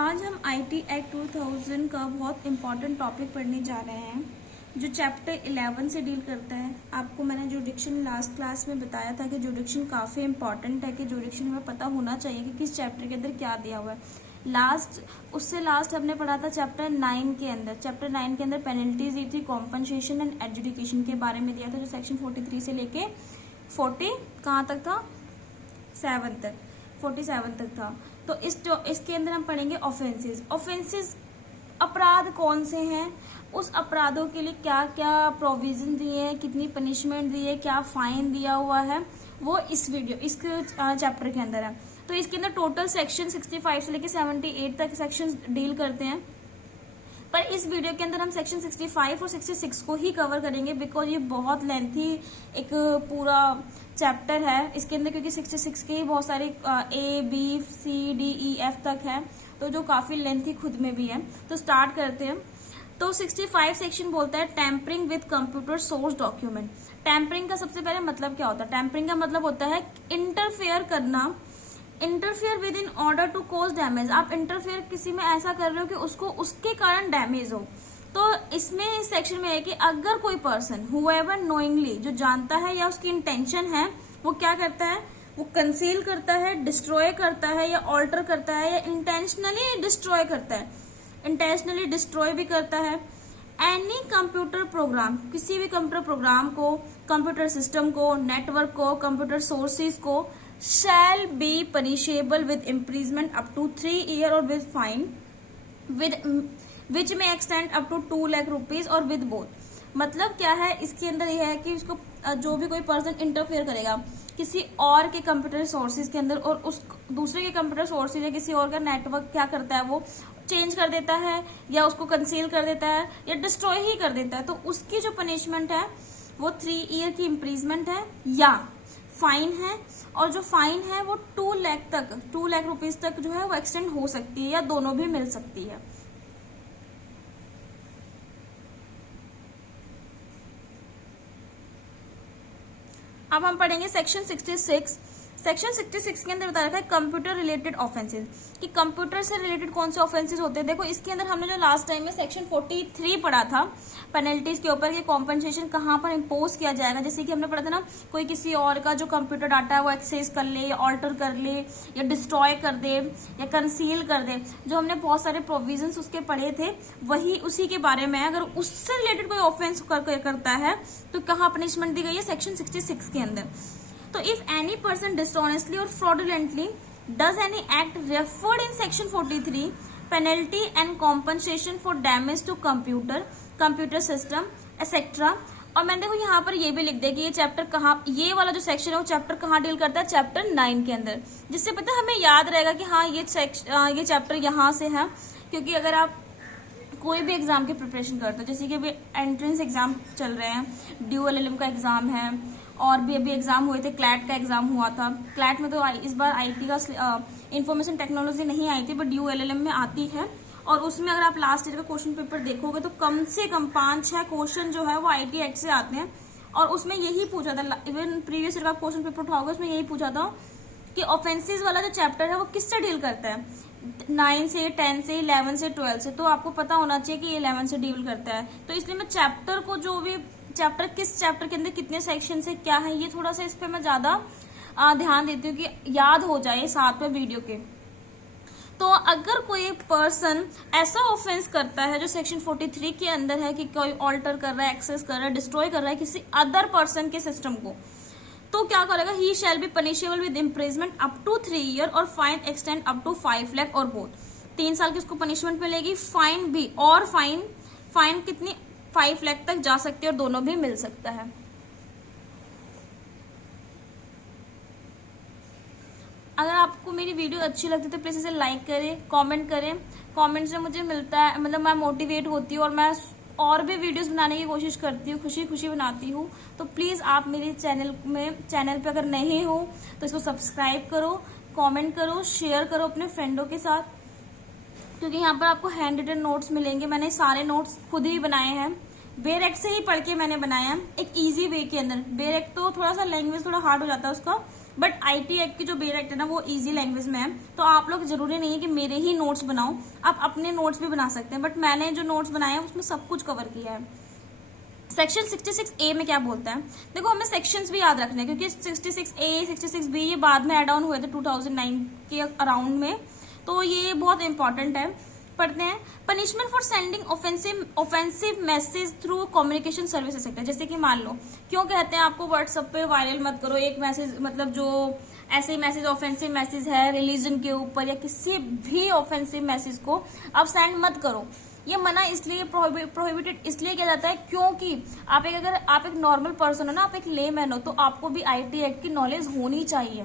आज हम IT act 2000 का बहुत इम्पॉर्टेंट टॉपिक पढ़ने जा रहे हैं जो चैप्टर 11 से डील करता है। आपको मैंने जुडिक्शन लास्ट क्लास में बताया था कि जुडिक्शन काफ़ी इम्पॉर्टेंट है, कि जुडिक्शन हमें पता होना चाहिए कि किस चैप्टर के अंदर क्या दिया हुआ है। उससे लास्ट हमने पढ़ा था चैप्टर 9 के अंदर। चैप्टर 9 के अंदर पेनल्टीज दी थी, कॉम्पनसेशन एंड एडजुडिकेशन के बारे में दिया था, जो सेक्शन 43 से लेके 40 कहाँ तक था, 47 तक था। तो इसके अंदर हम पढ़ेंगे ऑफेंसेस अपराध कौन से हैं, उस अपराधों के लिए क्या क्या प्रोविजन दिए हैं, कितनी पनिशमेंट दी है, क्या फाइन दिया हुआ है, वो इस चैप्टर के अंदर है। तो इसके अंदर टोटल सेक्शन 65 से लेके 78 तक सेक्शन डील करते हैं, पर इस वीडियो के अंदर हम सेक्शन 65 और 66 को ही कवर करेंगे, बिकॉज ये बहुत लेंथी एक पूरा चैप्टर है इसके अंदर, क्योंकि 66 के ही बहुत सारे ABCDEF तक है, तो जो काफी लेंथी खुद में भी है। तो स्टार्ट करते हैं। तो 65 सेक्शन बोलता है tampering with computer source document. Tampering का सबसे पहले मतलब क्या होता है? टैंपरिंग का मतलब होता है इंटरफेयर करना, interfere with in order to cause damage. आप इंटरफेयर किसी में ऐसा कर रहे हो कि उसको उसके कारण डैमेज हो। तो इसमें इस सेक्शन में है कि अगर कोई पर्सन हुएवर नोइंगली, जो जानता है या उसकी इंटेंशन है, वो क्या करता है, वो कंसील करता है, डिस्ट्रॉय करता है या ऑल्टर करता है, या इंटेंशनली डिस्ट्रॉय करता है, इंटेंशनली डिस्ट्रॉय भी करता है एनी कंप्यूटर प्रोग्राम, किसी भी कंप्यूटर प्रोग्राम को, कंप्यूटर सिस्टम को, नेटवर्क को, कंप्यूटर सोर्सेज को, shall be punishable with imprisonment up to 3 years or with fine which may extend up to 2 lakh rupees और with both। मतलब क्या है इसके अंदर यह है कि उसको जो भी कोई पर्सन इंटरफेयर करेगा किसी और के कंप्यूटर सोर्सेज के अंदर, और उस दूसरे के कंप्यूटर सोर्सेज या किसी और का नेटवर्क क्या करता है, वो चेंज कर देता है या उसको कंसील कर देता है या डिस्ट्रॉय ही कर देता है, तो उसकी जो पनिशमेंट है वो 3 ईयर की इम्प्रीजमेंट है या फाइन है। और जो फाइन है वो 2 लाख रुपीज तक जो है वो एक्सटेंड हो सकती है, या दोनों भी मिल सकती है। अब हम पढ़ेंगे सेक्शन 66। सेक्शन 66 के अंदर बता रखा है कंप्यूटर रिलेटेड ऑफेंसेस, कि कंप्यूटर से रिलेटेड कौन से ऑफेंसेस होते हैं। देखो इसके अंदर हमने जो लास्ट टाइम में सेक्शन 43 पढ़ा था पेनल्टीज के ऊपर, कि कॉम्पनसेशन कहाँ पर इम्पोज किया जाएगा। जैसे कि हमने पढ़ा था ना, कोई किसी और का जो कंप्यूटर डाटा है वो एक्सेस कर ले या ऑल्टर कर ले या डिस्ट्रॉय कर दे या कंसील कर दे, जो हमने बहुत सारे प्रोविजंस उसके पढ़े थे, वही उसी के बारे में। अगर उससे रिलेटेड कोई ऑफेंस करता है तो कहाँ पनिशमेंट दी गई है, सेक्शन 66 के अंदर। तो इफ एनी पर्सन डिसऑनेस्टली और fraudulently does any act referred in section 43, penalty and compensation for damage to computer system etcetera. और मैंने देखो यहाँ पर ये भी लिख दिया कि ये चैप्टर कहाँ, ये वाला जो सेक्शन है वो चैप्टर कहाँ डील करता है, चैप्टर 9 के अंदर, जिससे पता है हमें याद रहेगा कि हाँ ये चैप्टर यहाँ से है। क्योंकि अगर आप कोई भी एग्जाम की प्रिपरेशन करते हो, जैसे कि अभी एंट्रेंस एग्जाम चल रहे हैं, ड्यूअल एलएम का एग्जाम है, और भी अभी एग्जाम हुए थे, क्लैट का एग्जाम हुआ था। क्लैट में तो इस बार IT का इंफॉर्मेशन टेक्नोलॉजी नहीं आई थी, बट ड्यूअल एलएम में आती है। और उसमें अगर आप लास्ट ईयर का क्वेश्चन पेपर देखोगे तो कम से कम 5-6 क्वेश्चन जो है वो IT एक्ट से आते हैं, और उसमें यही पूछा था, इवन प्रीवियस ईयर का क्वेश्चन पेपर उठाओगे उसमें यही पूछा था कि ऑफेंसेस वाला जो चैप्टर है वो किससे डील करता है, 9 से 10 से 11 से 12 से। तो आपको पता होना चाहिए कि 11 से डील करता है। तो इसलिए मैं चैप्टर को, जो भी चैप्टर किस चैप्टर के अंदर कितने सेक्शन से क्या है, ये थोड़ा सा इस पे मैं ज्यादा ध्यान देती हूँ कि याद हो जाए साथ में वीडियो के। तो अगर कोई पर्सन ऐसा ऑफेंस करता है जो सेक्शन 43 के अंदर है, कि कोई ऑल्टर कर रहा है, एक्सेस कर रहा है, डिस्ट्रॉय कर रहा है किसी अदर पर्सन के सिस्टम को, तो क्या करेगा, he shall be punishable with imprisonment up to 3 year और fine extend up to 5 lakh और बोथ। 3 साल की उसको पनिशमेंट मिलेगी, फाइन भी, और फाइन कितनी 5 लाख तक जा सकती है, और दोनों भी मिल सकता है। अगर आपको मेरी वीडियो अच्छी लगती है तो प्लीज इसे लाइक करें, कमेंट करें। कमेंट से मुझे मिलता है, मतलब मैं मोटिवेट होती हूँ, और मैं और भी वीडियोस बनाने की कोशिश करती हूँ, खुशी बनाती हूँ। तो प्लीज आप मेरे चैनल पे अगर नहीं हो तो इसको सब्सक्राइब करो, कमेंट करो, शेयर करो अपने फ्रेंडों के साथ, क्योंकि यहाँ पर आपको हैंड रिटन नोट्स मिलेंगे। मैंने सारे नोट्स खुद ही बनाए हैं, बेर एक्ट से ही पढ़ के मैंने बनाया है, एक इजी वे के अंदर। बेर एक्ट तो थोड़ा सा लैंग्वेज थोड़ा हार्ड हो जाता है उसका, बट IT एक्ट की जो बेल एक्ट है ना वो इजी लैंग्वेज में है, तो आप लोग जरूरी नहीं है कि मेरे ही नोट्स बनाओ, आप अपने नोट्स भी बना सकते हैं, बट मैंने जो नोट्स बनाए हैं उसमें सब कुछ कवर किया है। सेक्शन 66A में क्या बोलता है, देखो हमें सेक्शंस भी याद रखने हैं, क्योंकि 66A 66B ये बाद में एड ऑन हुए थे 2009 के अराउंड में, तो ये बहुत इंपॉर्टेंट है। पढ़ते हैं। Punishment for sending offensive message through communication services sector, जैसे कि मान लो क्यों कहते हैं आपको व्हाट्सएप पे वायरल मत करो एक मैसेज, मतलब जो ऐसे मैसेज ऑफेंसिव मैसेज है रिलीजन के ऊपर या किसी भी ऑफेंसिव मैसेज को आप सेंड मत करो। ये मना इसलिए प्रोहिबिटेड इसलिए किया जाता है क्योंकि अगर आप एक नॉर्मल पर्सन हो ना, आप एक लेमैन हो, तो आपको भी IT एक्ट की नॉलेज होनी चाहिए।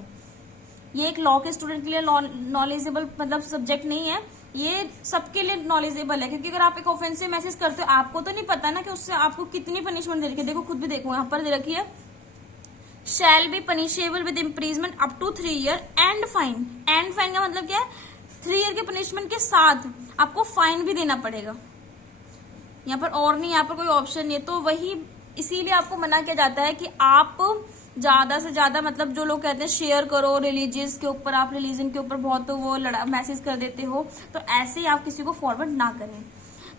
ये एक लॉ के स्टूडेंट के लिए नॉलेजेबल मतलब सब्जेक्ट नहीं है, ये सबके लिए नॉलेजेबल है, क्योंकि अगर आप एक ऑफेंसिव मैसेज करते हो आपको तो नहीं पता ना कि उससे आपको कितनी पनिशमेंट दे रखी है। देखो खुद भी देखो यहाँ पर दे रखी है, shall be punishable with imprisonment up to 3 years and fine. And fine का मतलब क्या है, 3 year के पनिशमेंट के साथ आपको फाइन भी देना पड़ेगा। यहाँ पर और नहीं, यहाँ पर कोई ऑप्शन नहीं है, तो वही इसीलिए आपको मना किया जाता है कि आप ज्यादा से ज्यादा मतलब जो लोग कहते हैं शेयर करो रिलीजियस के ऊपर, आप रिलीजन के ऊपर बहुत तो वो मैसेज कर देते हो, तो ऐसे ही आप किसी को फॉरवर्ड ना करें।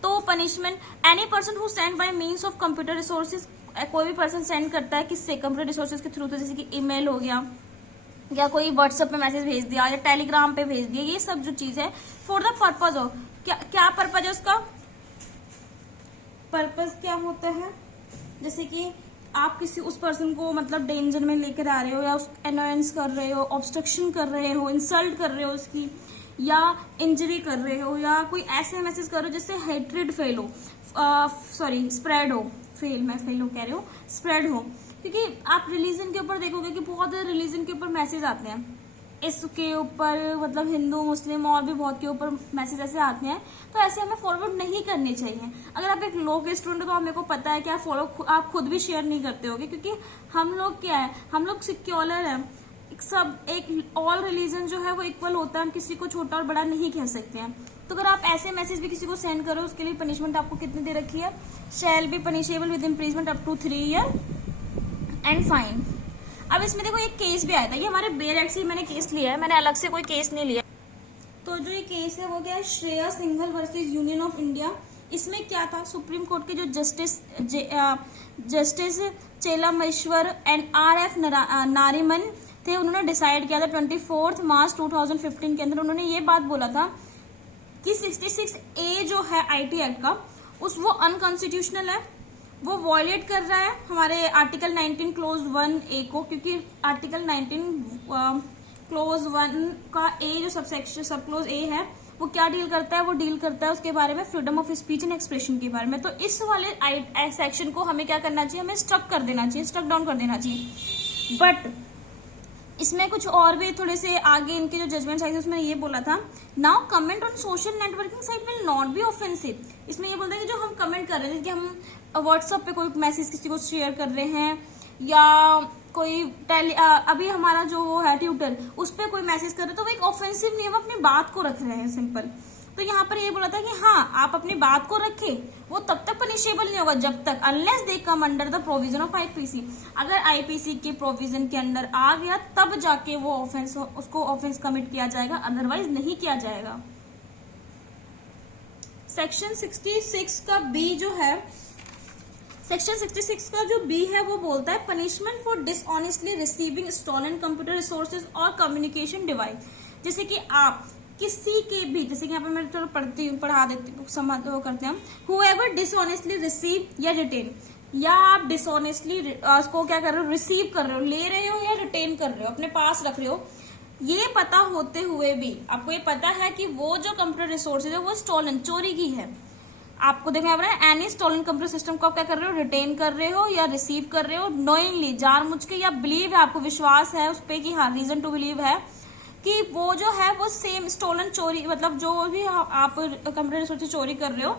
तो punishment, any person who send bye means of computer resources, कोई भी पर्सन सेंड करता है किससे, कंप्यूटर रिसोर्सेज के थ्रू, तो जैसे कि ईमेल हो गया या कोई व्हाट्सएप पे मैसेज भेज दिया या टेलीग्राम पे भेज दिया, ये सब जो चीज है फॉर द पर्पज ऑफ, क्या पर्पज है उसका, पर्पज क्या होता है, जैसे कि आप किसी उस पर्सन को मतलब डेंजर में लेकर आ रहे हो या उस अनोयंस कर रहे हो, ऑब्स्ट्रक्शन कर रहे हो, इंसल्ट कर रहे हो उसकी, या इंजरी कर रहे हो, या कोई ऐसे मैसेज कर रहे हो जिससे हेट्रेड फेल हो, स्प्रेड हो, स्प्रेड हो, क्योंकि आप रिलीजन के ऊपर देखोगे कि बहुत रिलीजन के ऊपर मैसेज आते हैं, इसके ऊपर मतलब हिंदू मुस्लिम और भी बहुत के ऊपर मैसेज ऐसे आते हैं, तो ऐसे हमें फॉरवर्ड नहीं करने चाहिए। अगर आप एक लॉ के स्टूडेंट हो तो मेरे को पता है कि आप खुद भी शेयर नहीं करते होगे, क्योंकि हम लोग क्या है, हम लोग सिक्योलर है, एक ऑल रिलीजन जो है वो इक्वल होता है, हम किसी को छोटा और बड़ा नहीं कह सकते हैं। तो अगर आप ऐसे मैसेज भी किसी को सेंड करो उसके लिए पनिशमेंट आपको कितनी दे रखी है, shall be punishable with imprisonment up to 3 years and fine. अब इसमें देखो एक केस भी आया था, ये हमारे बेल एक्ट से मैंने केस लिया है, मैंने अलग से कोई केस नहीं लिया। तो जो ये केस है वो क्या है, Shreya Singhal versus union of India. इसमें क्या था, सुप्रीम कोर्ट के जो justice Chelameswar and RF Nariman थे, उन्होंने डिसाइड किया था 24 मार्च 2015 के अंदर, उन्होंने ये बात बोला था कि 66A जो है IT एक्ट का वो अनकॉन्स्टिट्यूशनल है, वो वॉयलेट कर रहा है हमारे आर्टिकल 19 क्लोज 1A को, क्योंकि आर्टिकल 19 क्लोज 1 का A जो सब क्लोज A है वो क्या डील करता है, वो डील करता है उसके बारे में freedom of speech and expression के बारे में। तो इस वाले सेक्शन को हमें क्या करना चाहिए, हमें स्ट्रक डाउन कर देना चाहिए। बट इसमें कुछ और भी थोड़े से आगे इनके जो जजमेंट आई थी उसमें ये बोला था, now comment on social networking site will not be offensive. इसमें ये बोलता है कि जो हम कमेंट कर रहे थे कि हम व्हाट्सएप पे कोई मैसेज किसी को शेयर कर रहे हैं या कोई अभी हमारा जो वो है ट्विटर उस पर कोई मैसेज कर रहे हैं, तो वो एक ऑफेंसिव नहीं है, वो अपनी बात को रख रहे हैं सिंपल। तो यहाँ पर ये बोला था कि हाँ आप अपनी बात को रखे, वो तब तक पनिशेबल नहीं होगा जब तक unless they come under the provision of IPC। अगर IPC के प्रोविजन के अंदर आ गया तब जाके वो उसको ऑफेंस कमिट किया जाएगा, अदरवाइज नहीं किया जाएगा। सेक्शन 66 का B जो है, सेक्शन 66 का जो B है वो बोलता है punishment for dishonestly receiving stolen computer resources और कम्युनिकेशन डिवाइस। जैसे कि आप किसी के भी, जैसे कि यहाँ पे मैं चलो पढ़ा देती हूँ, करते हैं, whoever dishonestly receive या रिटेन, या आप डिसऑनेस्टली उसको क्या कर रहे हो, रिसीव कर रहे हो, ले रहे हो या रिटेन कर रहे हो, अपने पास रख रहे हो, ये पता होते हुए भी आपको ये पता है कि वो जो कंप्यूटर रिसोर्सेज है वो स्टॉलन चोरी की है, आपको देखना है एनी स्टॉलन कंप्यूटर सिस्टम को आप क्या कर रहे हो, रिटेन कर रहे हो या रिसीव कर रहे हो नोइंगली, जानबूझ के, या बिलीव है, आपको विश्वास है उस पर कि हाँ रीजन टू बिलीव है कि वो जो है वो सेम स्टोलन चोरी, मतलब जो भी आप कंप्यूटर रिसोर्सेज चोरी कर रहे हो,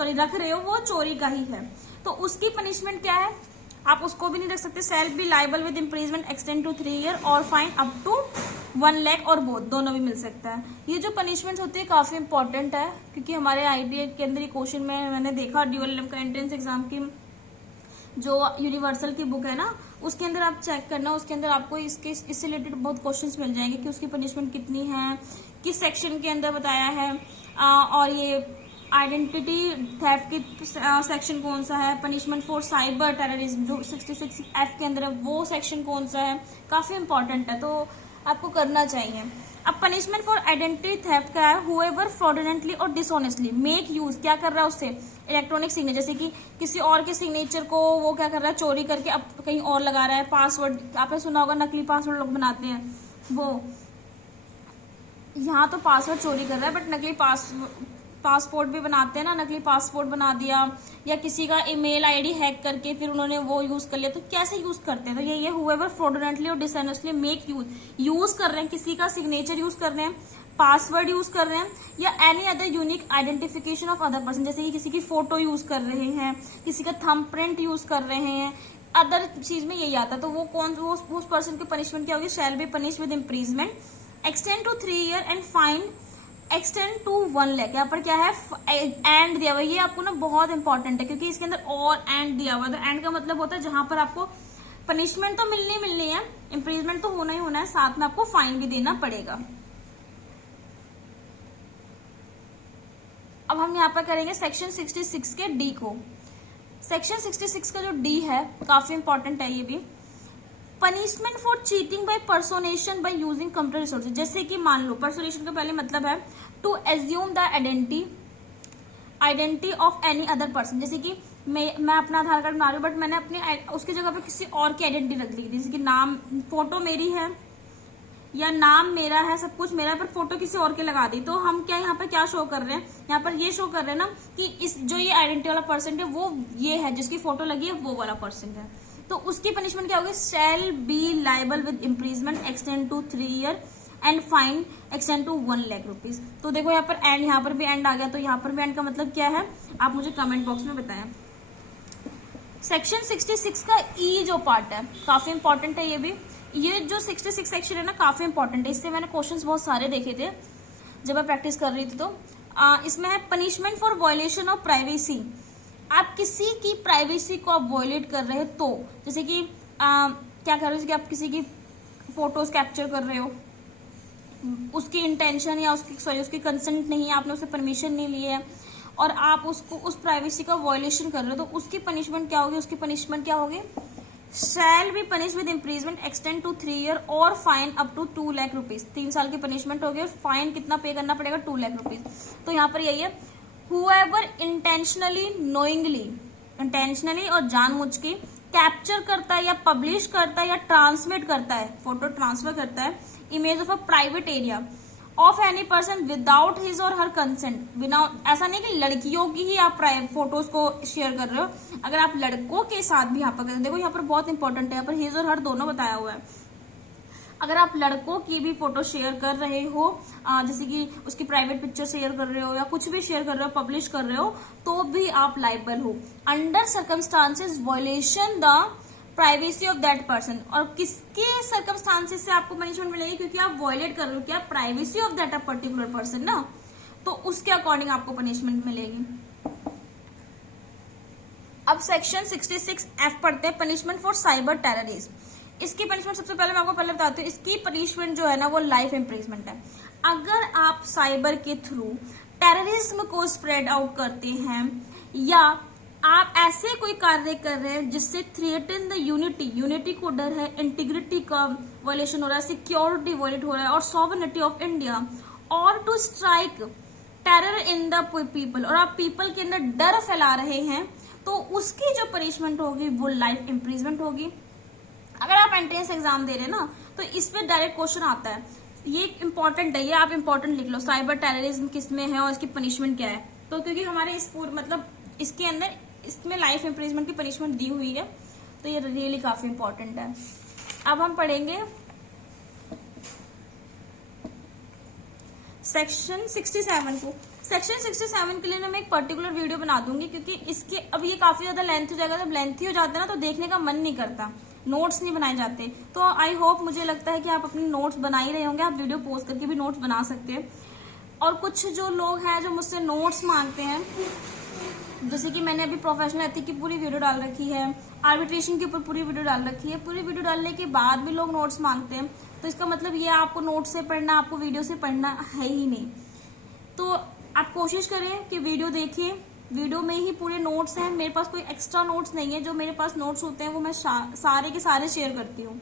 रख रहे हो, वो चोरी का ही है। तो उसकी पनिशमेंट क्या है, आप उसको भी नहीं रख सकते, shall be liable with imprisonment extend to 3 years और फाइन अप टू 1 lakh और बोथ दोनों भी मिल सकता है। ये जो पनिशमेंट होती है काफी इंपॉर्टेंट है, क्योंकि हमारे IDA के अंदर ही क्वेश्चन में मैंने देखा ड्यूअल का एंट्रेंस एग्जाम की जो यूनिवर्सल की बुक है ना, उसके अंदर आप चेक करना, उसके अंदर आपको इससे रिलेटेड बहुत क्वेश्चंस मिल जाएंगे कि उसकी पनिशमेंट कितनी है, किस सेक्शन के अंदर बताया है, और ये आइडेंटिटी थेफ्ट की सेक्शन कौन सा है, पनिशमेंट फॉर साइबर टेररिज्म जो 66F के अंदर है वो सेक्शन कौन सा है, काफी इंपॉर्टेंट है, तो आपको करना चाहिए। अब पनिशमेंट फॉर आइडेंटिटी थेफ्ट क्या है, हुएवर फ्रॉडुलेंटली और डिसऑनेस्टली मेक यूज, क्या कर रहा है उससे, इलेक्ट्रॉनिक सिग्नेचर, जैसे कि किसी और के सिग्नेचर को वो क्या कर रहा है, चोरी करके अब कहीं और लगा रहा है, पासवर्ड आपने सुना होगा नकली पासवर्ड लोग बनाते हैं, वो यहाँ तो पासवर्ड चोरी कर रहा है, बट नकली पासपोर्ट भी बनाते हैं ना, नकली पासपोर्ट बना दिया, या किसी का ईमेल आईडी हैक करके फिर उन्होंने वो यूज कर लिया, तो कैसे यूज करते हैं, तो ये हुएवर फ्रॉडुलेंटली और डिसऑनेस्टली मेक यूज कर रहे हैं, किसी का सिग्नेचर यूज कर रहे हैं, पासवर्ड यूज कर रहे हैं, या any other unique identification of other person, जैसे कि किसी की फोटो यूज कर रहे हैं, किसी का थंब प्रिंट यूज कर रहे हैं, अदर चीज में यही आता है, तो वो कौन उस पर्सन की पनिशमेंट क्या होगी, shall be punish with imprisonment extend to 3 year and fine extend to 1 lakh. यहाँ पर क्या है, एंड दिया हुआ है, ये आपको ना बहुत इंपॉर्टेंट है क्योंकि इसके अंदर और एंड दिया हुआ है, तो एंड का मतलब होता है जहां पर आपको पनिशमेंट तो मिलनी है, इम्प्रीजमेंट तो होना ही होना है, साथ में आपको फाइन भी देना पड़ेगा। अब हम यहाँ पर करेंगे सेक्शन 66 के डी को। सेक्शन 66 का जो डी है काफी इंपॉर्टेंट है ये भी, punishment for cheating by personation by using computer resources, जैसे कि मान लो पर्सोनेशन का पहले मतलब है to assume the identity of any other person, जैसे कि मैं अपना आधार कार्ड बना रही हूँ बट मैंने अपने उसकी जगह पे किसी और की आइडेंटिटी रख ली, जैसे कि नाम, फोटो मेरी है या नाम मेरा है, सब कुछ मेरा, पर फोटो किसी और के लगा दी, तो हम क्या यहाँ पर क्या शो कर रहे हैं, यहाँ पर ये शो कर रहे हैं ना कि इस जो ये आइडेंटिटी वाला पर्सन है वो ये है, जिसकी फोटो लगी है वो वाला पर्सन है, तो उसकी पनिशमेंट क्या होगी, shall be liable with imprisonment extend to 3 year and fine extend to 1 lakh rupees. तो देखो यहाँ पर एंड, यहाँ पर भी एंड आ गया, तो यहाँ पर भी एंड का मतलब क्या है आप मुझे कमेंट बॉक्स में बताएं। सेक्शन 66 का ई जो पार्ट है काफी इंपॉर्टेंट है, ये जो 66 सेक्शन है ना काफी इंपॉर्टेंट है, इससे मैंने क्वेश्चंस बहुत सारे देखे थे जब मैं प्रैक्टिस कर रही थी, तो इसमें है punishment for violation of privacy, आप किसी की प्राइवेसी को आप वायलेट कर रहे हो, तो जैसे कि क्या कर रहे हो कि आप किसी की फोटोज कैप्चर कर रहे हो, उसकी इंटेंशन या उसकी कंसेंट नहीं है, आपने उससे परमिशन नहीं ली है और आप उसको उस प्राइवेसी का वायलेशन कर रहे हो, तो उसकी पनिशमेंट क्या होगी, उसकी पनिशमेंट क्या होगी, shall be punish with imprisonment extend to 3 year और fine up to 2 lakh rupees, 3 साल की पनिशमेंट होगी और फाइन कितना पे करना पड़ेगा, 2 लाख रुपीज। तो यहाँ पर यही है, whoever intentionally knowingly इंटेंशनली और जानबूझ के कैप्चर करता है या पब्लिश करता है या ट्रांसमिट करता है, फोटो ट्रांसफर करता है, image of a private area of any person without his और हर कंसेंट, बिना, ऐसा नहीं कि लड़कियों की ही आप फोटोज को शेयर कर रहे हो, अगर आप लड़कों के साथ भी यहाँ पर देखो, यहाँ पर बहुत इंपॉर्टेंट है, यहाँ पर हिज और हर दोनों बताया हुआ है, अगर आप लड़कों की भी फोटो शेयर कर रहे हो, जैसे कि उसकी प्राइवेट पिक्चर शेयर कर रहे हो या कुछ भी शेयर कर रहे हो, पब्लिश कर रहे हो, तो भी आप लाइबल हो under circumstances violation the privacy of that person. और किसके सर्कमस्टांसेस से आपको पनिशमेंट मिलेगी, क्योंकि आप वायलेट कर रहे हो क्या, privacy of that a particular person ना, तो उसके अकॉर्डिंग आपको पनिशमेंट मिलेगी। अब सेक्शन 66F पढ़ते हैं, पनिशमेंट फॉर साइबर टेररिज्म। इसकी पनिशमेंट सबसे पहले मैं आपको पहले बताती हूँ, इसकी पनिशमेंट जो है ना वो लाइफ इम्प्रिजमेंट है। अगर आप साइबर के थ्रू टेररिज्म को स्प्रेड आउट करते हैं या आप ऐसे कोई कार्य कर रहे हैं जिससे थ्रेटन द यूनिटी को डर है, इंटीग्रिटी का वायलेशन हो रहा है, सिक्योरिटी वायलेट हो रहा है और सॉवरेनिटी ऑफ इंडिया, और to strike terror in the people, और आप पीपल के अंदर डर फैला रहे हैं, तो उसकी जो पनिशमेंट होगी वो लाइफ इम्प्रिजमेंट होगी। अगर आप एंट्रेंस एग्जाम दे रहे हैं ना, तो इस पे डायरेक्ट क्वेश्चन आता है, ये इंपॉर्टेंट है, ये आप इंपॉर्टेंट लिख लो, साइबर टेररिज्म किस में है और इसकी पनिशमेंट क्या है। तो क्योंकि हमारे इस मतलब इसके अंदर इसमें लाइफ इम्प्रिजमेंट की पनिशमेंट दी हुई है, तो ये रियली काफी इंपॉर्टेंट है। अब हम पढ़ेंगे सेक्शन 67 को। सेक्शन 67 के लिए ना मैं एक पर्टिकुलर वीडियो बना दूंगी, क्योंकि इसके अब ये काफी ज्यादा लेंथ हो जाएगा, जब लेंथी हो जाता है ना तो देखने का मन नहीं करता, नोट्स नहीं बनाए जाते। तो आई होप, मुझे लगता है कि आप अपने नोट्स बना ही रहे होंगे, आप वीडियो पोस्ट करके भी नोट्स बना सकते हैं। और कुछ जो लोग हैं जो मुझसे नोट्स मांगते हैं, जैसे कि मैंने अभी प्रोफेशनल एथिक की पूरी वीडियो डाल रखी है, आर्बिट्रेशन के ऊपर पूरी वीडियो डाल रखी है। पूरी वीडियो डालने के बाद भी लोग नोट्स मांगते हैं, तो इसका मतलब ये आपको नोट्स से पढ़ना, आपको वीडियो से पढ़ना है ही नहीं। तो आप कोशिश करें कि वीडियो देखिए, वीडियो में ही पूरे नोट्स हैं। मेरे पास कोई एक्स्ट्रा नोट्स नहीं है, जो मेरे पास नोट्स होते हैं वो मैं सारे के सारे शेयर करती हूँ।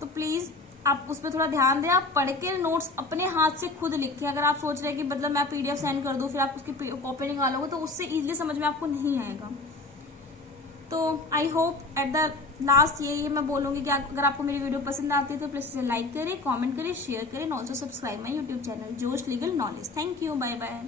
तो प्लीज आप उस पर थोड़ा ध्यान दें, आप पढ़ के नोट्स अपने हाथ से खुद लिखें। अगर आप सोच रहे हैं कि मतलब मैं PDF सेंड कर दूं फिर आप उसकी कॉपी निकालोगे तो उससे इजीली समझ में आपको नहीं आएगा। तो I hope at the last ये मैं बोलूंगी कि अगर आपको मेरी वीडियो पसंद आती है तो प्लीज इसे लाइक करें, कमेंट करें, शेयर करें, also subscribe my YouTube channel Josh legal knowledge. Thank you, bye bye.